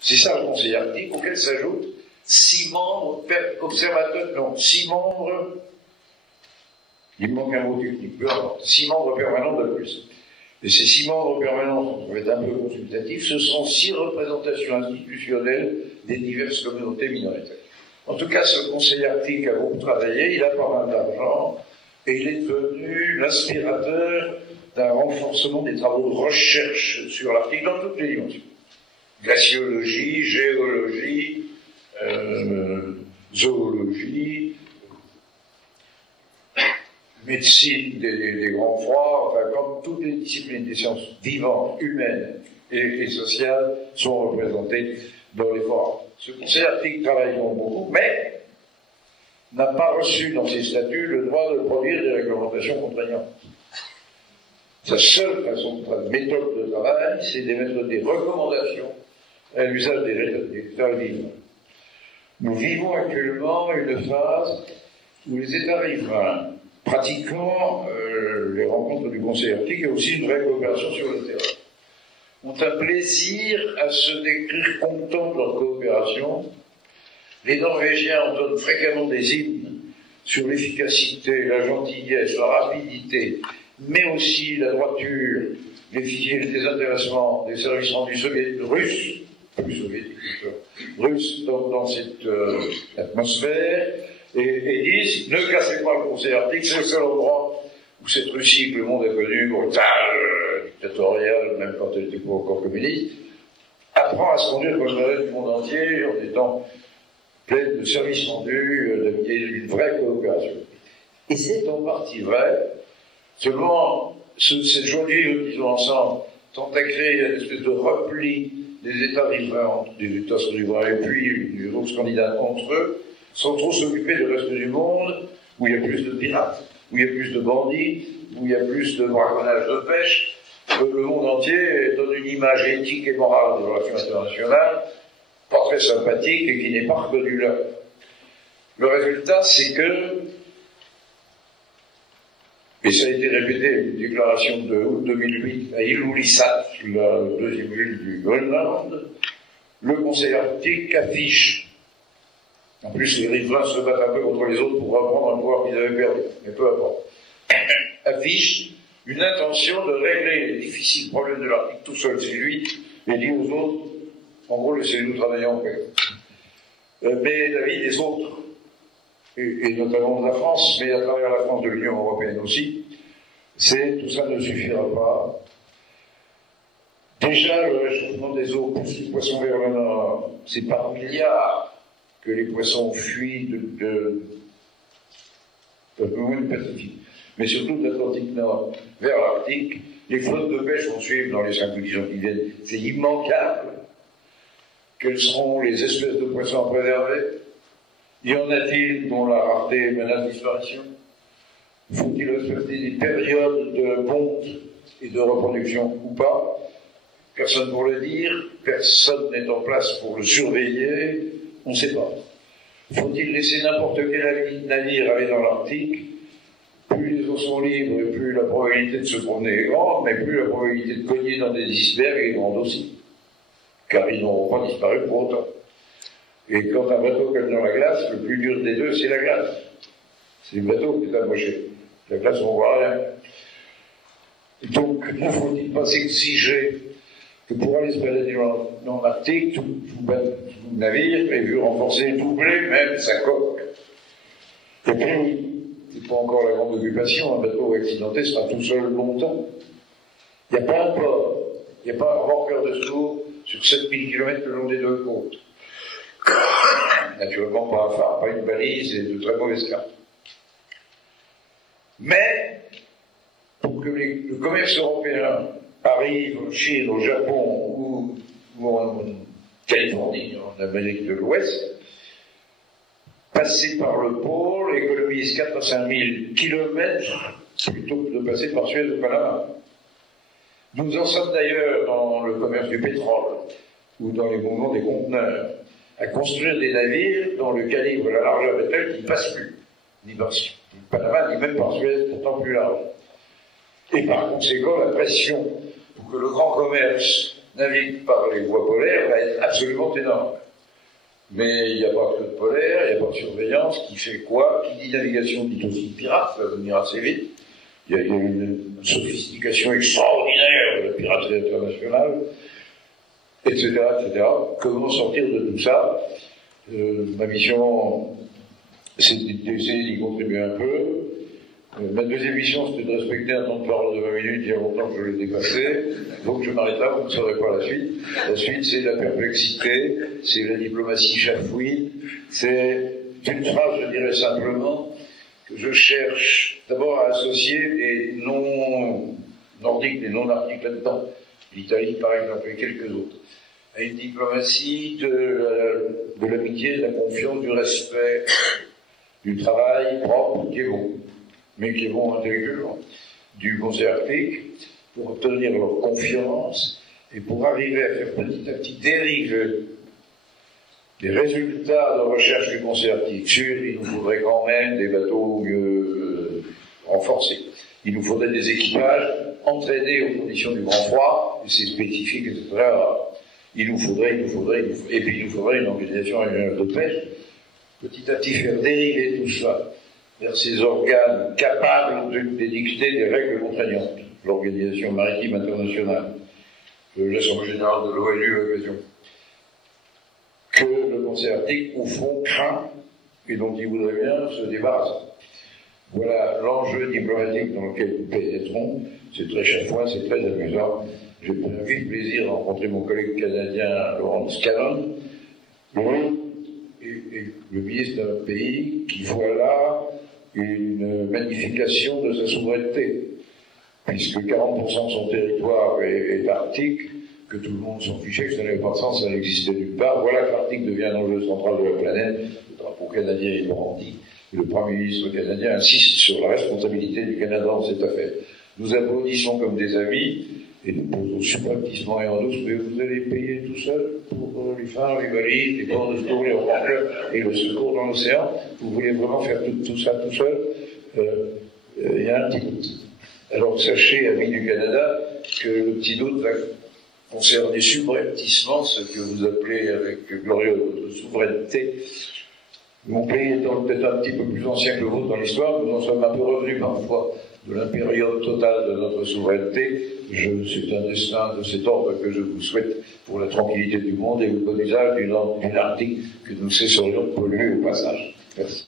C'est ça le Conseil arctique, auquel s'ajoutent 6 membres observateurs, non, 6 membres, il me manque un mot technique, peu importe, 6 membres permanents de plus. Et ces 6 membres permanents, on va être un peu consultatifs, ce sont 6 représentations institutionnelles des diverses communautés minoritaires. En tout cas, ce Conseil arctique a beaucoup travaillé, il a pas mal d'argent, et il est devenu l'inspirateur d'un renforcement des travaux de recherche sur l'Arctique dans toutes les dimensions. Glaciologie, géologie, zoologie, médecine des grands froids, enfin, comme toutes les disciplines des sciences vivantes, humaines et sociales sont représentées dans les forums. Ce Conseil arctique travaille donc beaucoup, mais n'a pas reçu dans ses statuts le droit de produire des réglementations contraignantes. Sa seule méthode de travail, c'est d'émettre des recommandations à l'usage des États riverains. Nous vivons actuellement une phase où les États riverains, pratiquant les rencontres du Conseil arctique, et aussi une vraie coopération sur le terrain, ont un plaisir à se décrire contents de leur coopération. Les Norvégiens entonnent fréquemment des hymnes sur l'efficacité, la gentillesse, la rapidité, mais aussi la droiture, l'efficacité, le désintéressement des services rendus russes dans cette atmosphère, et disent, ne cassez pas le Conseil arctique, c'est le seul endroit où cette Russie que le monde a connue, brutale, dictatoriale, même quand elle n'était pas encore communiste, apprend à se conduire comme le reste du monde entier en étant pleine de services rendus, d'amitié, d'une vraie coopération. Et c'est en partie vrai, seulement cette jolie qu'ils ont ensemble tend à créer une espèce de repli des États riverains, des États riverains et puis du groupe scandinave entre eux, sans trop s'occuper du reste du monde, où il y a plus de pirates, où il y a plus de bandits, où il y a plus de braconnage de pêche. Le monde entier donne une image éthique et morale de la relation internationale, pas très sympathique et qui n'est pas reconnue là. Le résultat, c'est que, et ça a été répété, une déclaration de août 2008 à Ilulissat, la deuxième ville du Groenland, le Conseil arctique affiche, en plus les riverains se battent un peu contre les autres pour reprendre un pouvoir qu'ils avaient perdu, mais peu importe, affiche une intention de régler les difficiles problèmes de l'Arctique tout seul chez lui, et dit aux autres, en gros, laissez-nous travailler en paix. Mais la vie des autres, et notamment de la France, mais à travers la France de l'Union européenne aussi, c'est tout ça ne suffira pas. Déjà, le réchauffement des eaux pousse les poissons vers le nord. C'est par milliards que les poissons fuient de Pacifique, mais surtout de l'Atlantique Nord vers l'Arctique. Les flottes de pêche vont suivre dans les 5 ou 10 ans qui viennent. C'est immanquable. Quelles seront les espèces de poissons à préserver? Y en a-t-il dont la rareté menace disparition? Faut-il respecter des périodes de ponte et de reproduction ou pas? Personne pour le dire, personne n'est en place pour le surveiller, on ne sait pas. Faut-il laisser n'importe quel navire aller dans l'Arctique? Plus les eaux sont libres et plus la probabilité de se promener est grande, mais plus la probabilité de cogner dans des icebergs est grande aussi. Car ils n'auront pas disparu pour autant. Et quand un bateau colle dans la glace, le plus dur des deux, c'est la glace. C'est le bateau qui est amoché. La glace, on ne voit rien. Donc, ne faut-il pas exiger que pour aller se balader dans l'Arctique, tout navire est vu renforcer, doubler même sa coque. Et puis, c'est pas encore la grande occupation, un bateau accidenté sera tout seul longtemps. Il n'y a pas un port, il n'y a pas un remorqueur de secours sur 7000 km le long des deux côtes. Naturellement, pas un phare, pas une balise et de très mauvaises cartes. Mais, pour que le commerce européen arrive en Chine, au Japon ou en Californie, en Amérique de l'Ouest, passer par le pôle économise 4 à 5 000 kilomètres plutôt que de passer par Suez ou Panama. Nous en sommes d'ailleurs dans le commerce du pétrole ou dans les mouvements des conteneurs à construire des navires dont le calibre et la largeur est tel qu'ils ne passent plus, ni par Panama, ni même par Suez, pourtant plus large. Et par conséquent, la pression pour que le grand commerce navigue par les voies polaires va être absolument énorme. Mais il n'y a pas que de polaire, il n'y a pas de surveillance, qui fait quoi? Qui dit navigation dit aussi pirate, ça va venir assez vite. Il y a une sophistication extraordinaire de la piraterie internationale, etc., etc. Comment sortir de tout ça? Ma mission, c'est d'essayer d'y contribuer un peu. Ma deuxième mission, c'était de respecter un temps de parole de 20 minutes, il y a longtemps que je l'ai dépassé, donc je m'arrête là, vous ne saurez pas la suite. La suite, c'est la perplexité, c'est la diplomatie chafouine, c'est une phrase, je dirais simplement, que je cherche d'abord à associer les non-nordiques, les non-arctiques là-dedans, l'Italie par exemple et quelques autres, à une diplomatie de l'amitié, de la confiance, du respect, du travail propre, qui est bon, mais qui est bon intellectuellement, du Conseil arctique, pour obtenir leur confiance et pour arriver à faire petit à petit dériver les résultats de recherche du Conseil arctique. Sûr, il nous faudrait quand même des bateaux mieux renforcés. Il nous faudrait des équipages entraînés aux conditions du grand froid, c'est spécifique, etc. Et puis il nous faudrait une organisation régionale de pêche. Petit à petit faire dériver tout cela vers ces organes capables d'édicter des règles contraignantes. L'Organisation maritime internationale, l'Assemblée générale de l'ONU à l'occasion, que le Conseil arctique, au fond, craint et dont il voudrait bien se débarrasser. Voilà l'enjeu diplomatique dans lequel nous pénétrons. C'est très chafouin, c'est très amusant. J'ai pris un vif plaisir à rencontrer mon collègue canadien Lawrence Cannon, et le ministre d'un pays qui voit là une magnification de sa souveraineté, puisque 40% de son territoire est arctique, que tout le monde s'en fichait, que ça n'avait pas de sens, ça n'existait nulle part. Voilà que l'Arctique devient un enjeu central de la planète. Le drapeau canadien est brandi. Le Premier ministre canadien insiste sur la responsabilité du Canada dans cette affaire. Nous applaudissons comme des amis, et nous posons subrepticement et en douce, mais vous allez payer tout seul pour les phares, les valises, les ports de secours, les remorqueurs et le secours dans l'océan. Vous voulez vraiment faire tout ça tout seul? Il y a un petit doute. Alors sachez, amis du Canada, que le petit doute va concerner subrepticement ce que vous appelez avec glorieux votre souveraineté. Mon pays étant peut-être un petit peu plus ancien que le vôtre dans l'histoire, nous en sommes un peu revenus parfois de la période totale de notre souveraineté. C'est un destin de cet ordre que je vous souhaite pour la tranquillité du monde et le bon usage d'une Arctique que nous cesserions de polluer au passage. Merci.